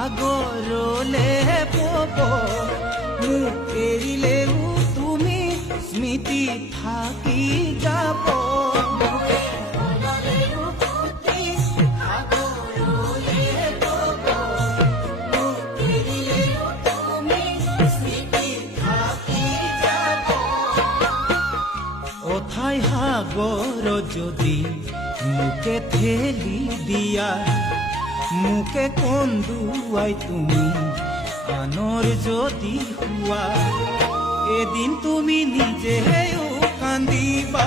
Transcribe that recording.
সাগৰলে পব মোক এৰিলেও তুমি স্মৃতি থাকি যাব অথাই সাগৰ যদি মোকে ঠেলি দিয়া মোকে কন্দুৱাই তুমি আনৰ যদি হোৱা এদিন তুমি নিজেও কান্দিবা